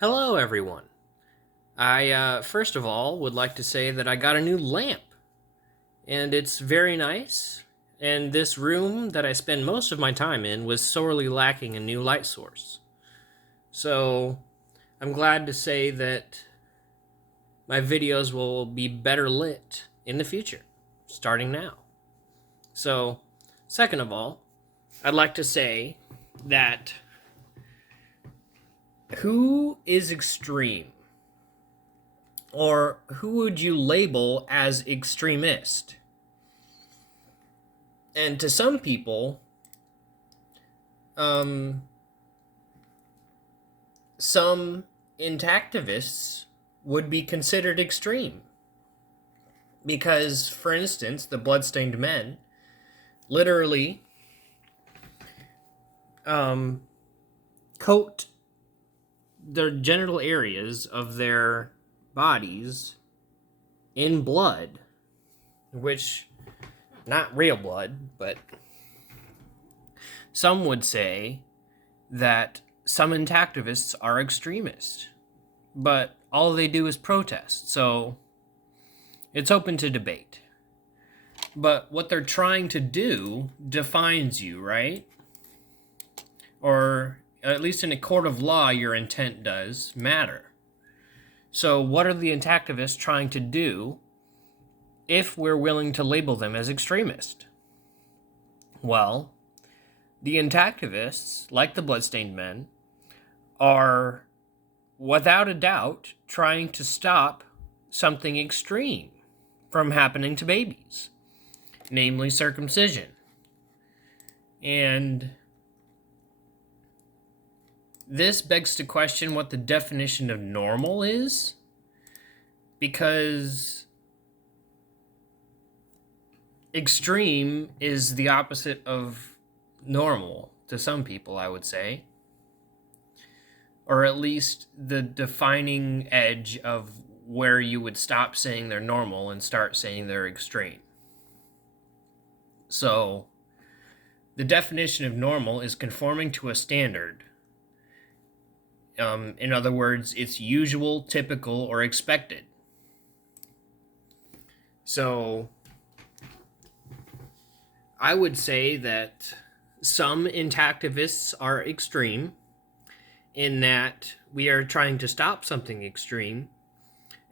Hello, everyone. I first of all would like to say that I got a new lamp, and it's very nice. And this room that I spend most of my time in was sorely lacking a new light source. So I'm glad to say that my videos will be better lit in the future, starting now. So, second of all, I'd like to say that who is extreme? Or who would you label as extremist? And to some people, um, some intactivists would be considered extreme. Because, for instance, the bloodstained men literally coat their genital areas of their bodies in blood, which, not real blood, but some would say that some intactivists are extremists, but all they do is protest, so it's open to debate. But what they're trying to do defines you, right? Or at least in a court of law, your intent does matter. So what are the intactivists trying to do if we're willing to label them as extremist? Well, the intactivists, like the bloodstained men, are without a doubt trying to stop something extreme from happening to babies, namely circumcision. And this begs to question what the definition of normal is, because extreme is the opposite of normal to some people, I would say. Or at least the defining edge of where you would stop saying they're normal and start saying they're extreme. So, the definition of normal is conforming to a standard. In other words, it's usual, typical, or expected. So, I would say that some intactivists are extreme in that we are trying to stop something extreme,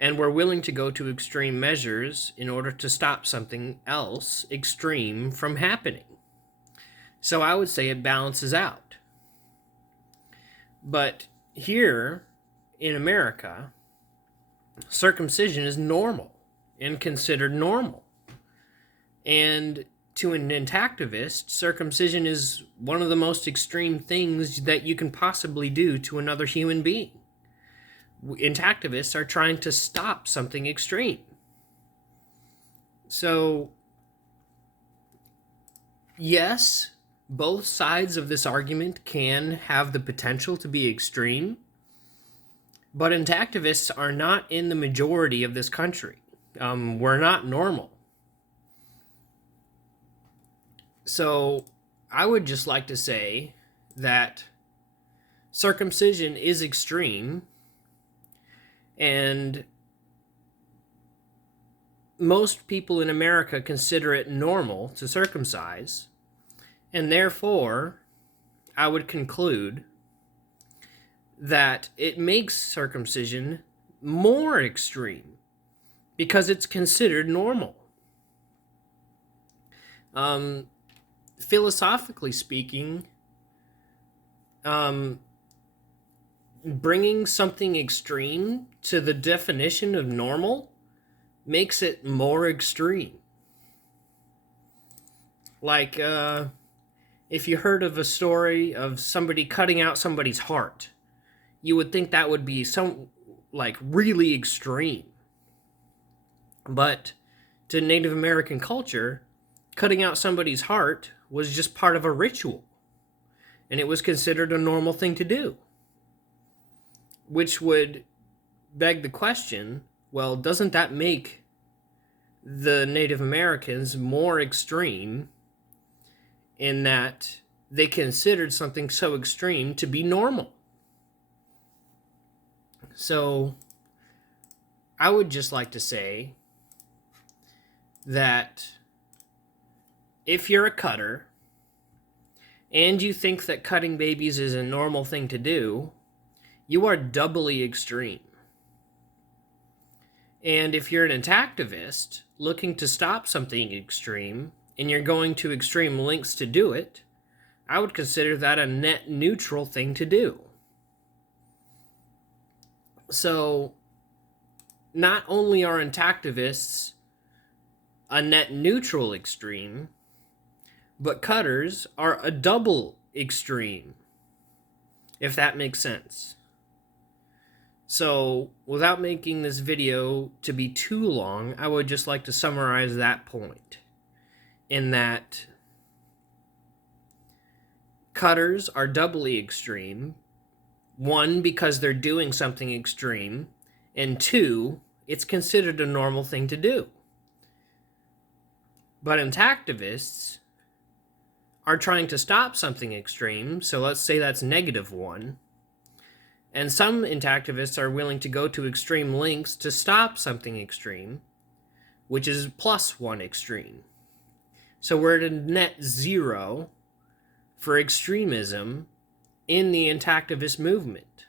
and we're willing to go to extreme measures in order to stop something else extreme from happening. So I would say it balances out. But here in America, circumcision is normal and considered normal. And to an intactivist, circumcision is one of the most extreme things that you can possibly do to another human being. Intactivists are trying to stop something extreme. So, yes, both sides of this argument can have the potential to be extreme, but intactivists are not in the majority of this country. We're not normal. So I would just like to say that circumcision is extreme, and most people in America consider it normal to circumcise, and therefore I would conclude that it makes circumcision more extreme because it's considered normal. Philosophically speaking, bringing something extreme to the definition of normal makes it more extreme. Like, if you heard of a story of somebody cutting out somebody's heart, you would think that would be really extreme. But to Native American culture, cutting out somebody's heart was just part of a ritual, and it was considered a normal thing to do. Which would beg the question, well, doesn't that make the Native Americans more extreme in that they considered something so extreme to be normal? So I would just like to say that if you're a cutter and you think that cutting babies is a normal thing to do, you are doubly extreme. And if you're an activist looking to stop something extreme and you're going to extreme lengths to do it, I would consider that a net neutral thing to do. So, not only are activists a net neutral extreme, but cutters are a double extreme, if that makes sense. So, without making this video to be too long, I would just like to summarize that point. In that cutters are doubly extreme. One, because they're doing something extreme, and two, it's considered a normal thing to do. But activists are trying to stop something extreme, so let's say that's -1, and some activists are willing to go to extreme lengths to stop something extreme, which is +1 extreme. So we're at a net 0 for extremism in the activist movement,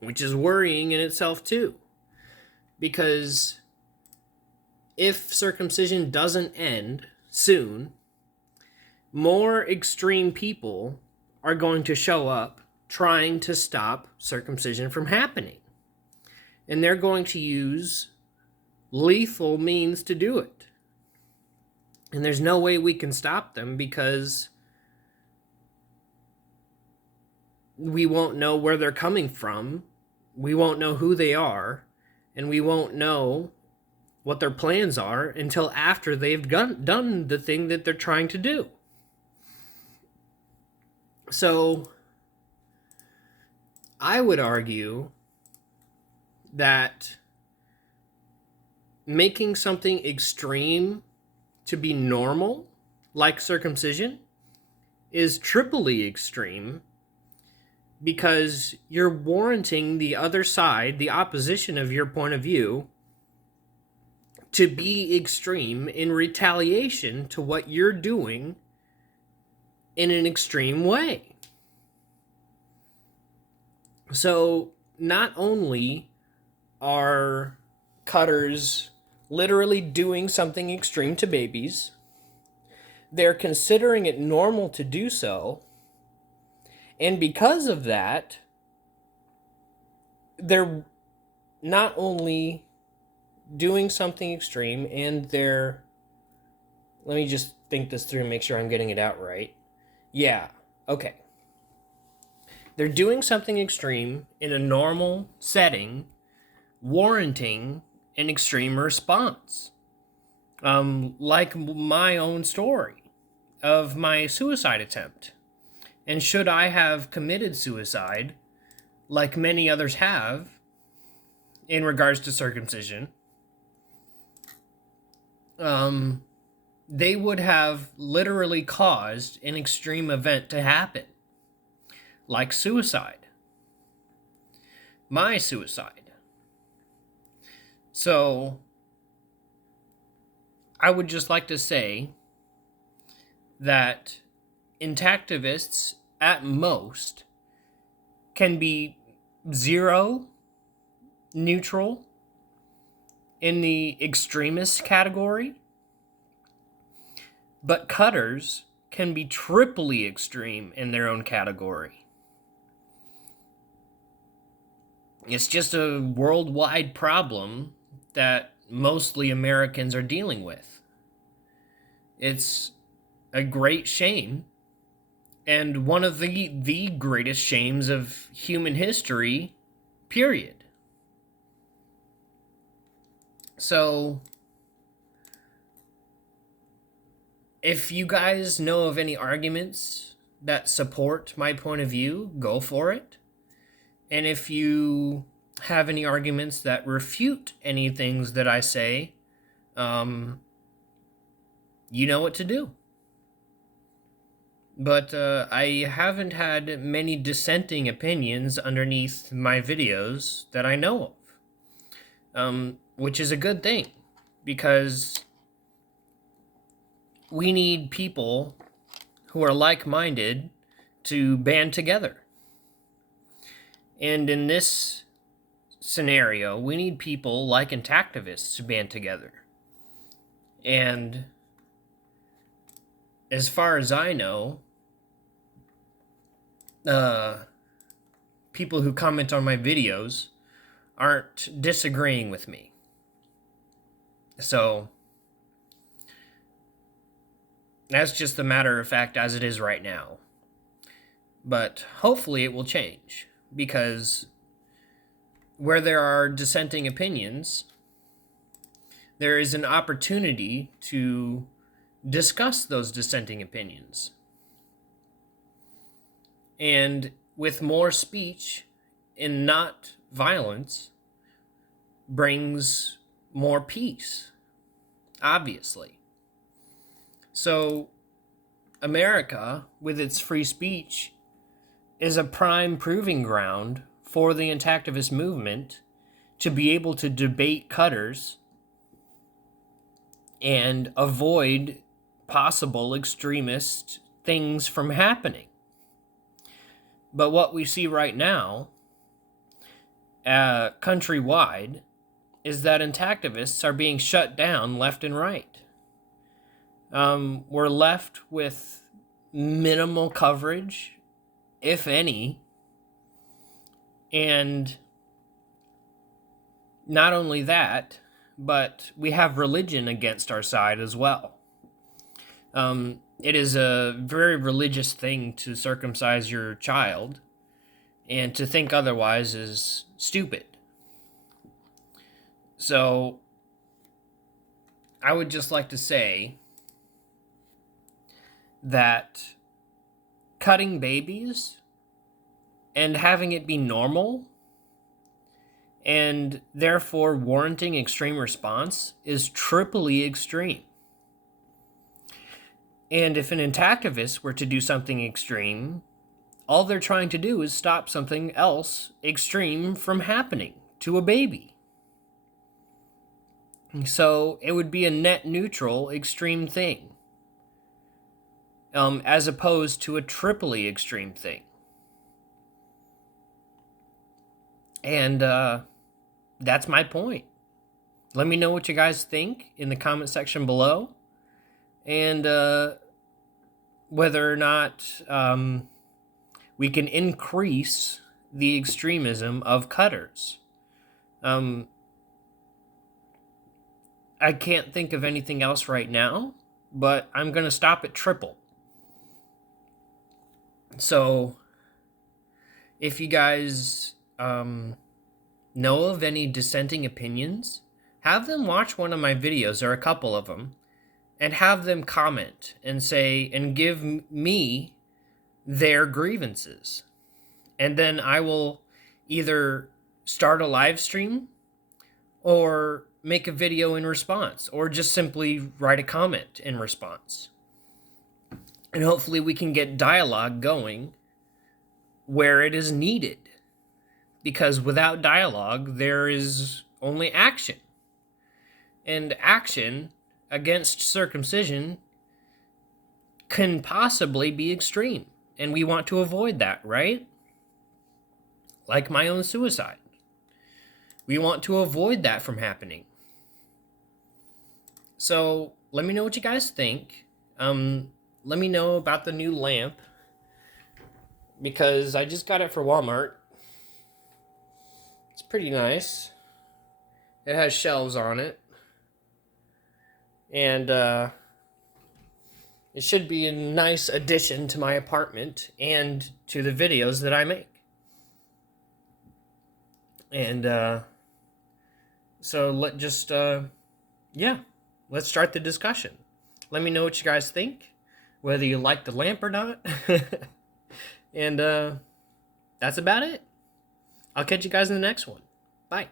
which is worrying in itself too. Because if circumcision doesn't end soon, more extreme people are going to show up trying to stop circumcision from happening. And they're going to use lethal means to do it. And there's no way we can stop them because we won't know where they're coming from, we won't know who they are, and we won't know what their plans are until after they've done the thing that they're trying to do. So, I would argue that making something extreme to be normal, like circumcision, is triply extreme, because you're warranting the other side, the opposition of your point of view, to be extreme in retaliation to what you're doing in an extreme way. So, not only are cutters literally doing something extreme to babies, they're considering it normal to do so. And because of that, they're not only doing something extreme, and they're... Let me just think this through and make sure I'm getting it out right. Yeah, okay. They're doing something extreme in a normal setting, warranting an extreme response. Like my own story of my suicide attempt. And should I have committed suicide, like many others have, in regards to circumcision, they would have literally caused an extreme event to happen, like suicide. My suicide. So, I would just like to say that activists, at most, can be 0 neutral in the extremist category, but cutters can be triply extreme in their own category. It's just a worldwide problem that mostly Americans are dealing with. It's a great shame, and one of the greatest shames of human history, period. So, if you guys know of any arguments that support my point of view, go for it. And if you have any arguments that refute any things that I say, you know what to do. But I haven't had many dissenting opinions underneath my videos that I know of, which is a good thing, because we need people who are like-minded to band together. And in this scenario, we need people like intactivists to band together. And as far as I know, people who comment on my videos aren't disagreeing with me. So that's just a matter of fact as it is right now. But hopefully it will change, because where there are dissenting opinions, there is an opportunity to discuss those dissenting opinions. And with more speech and not violence brings more peace, obviously. So America, with its free speech, is a prime proving ground for the intactivist movement to be able to debate cutters and avoid possible extremist things from happening. But what we see right now, countrywide, is that intactivists are being shut down left and right. We're left with minimal coverage, if any, and not only that, but we have religion against our side as well. It is a very religious thing to circumcise your child, and to think otherwise is stupid. So I would just like to say that cutting babies and having it be normal and therefore warranting extreme response is triply extreme. And if an intactivist were to do something extreme, all they're trying to do is stop something else extreme from happening to a baby. So it would be a net neutral extreme thing, as opposed to a triply extreme thing. And that's my point. Let me know what you guys think in the comment section below, and whether or not we can increase the extremism of cutters. I can't think of anything else right now, but I'm going to stop at triple. So if you guys know of any dissenting opinions, have them watch one of my videos, or a couple of them, and have them comment and say, and give me their grievances. And then I will either start a live stream or make a video in response, or just simply write a comment in response. And hopefully we can get dialogue going where it is needed. Because without dialogue, there is only action. And action against circumcision can possibly be extreme. And we want to avoid that, right? Like my own suicide. We want to avoid that from happening. So let me know what you guys think. Let me know about the new lamp, because I just got it for Walmart. It's pretty nice. It has shelves on it. And it should be a nice addition to my apartment and to the videos that I make. And so let's start the discussion. Let me know what you guys think, whether you like the lamp or not. And that's about it. I'll catch you guys in the next one. Bye.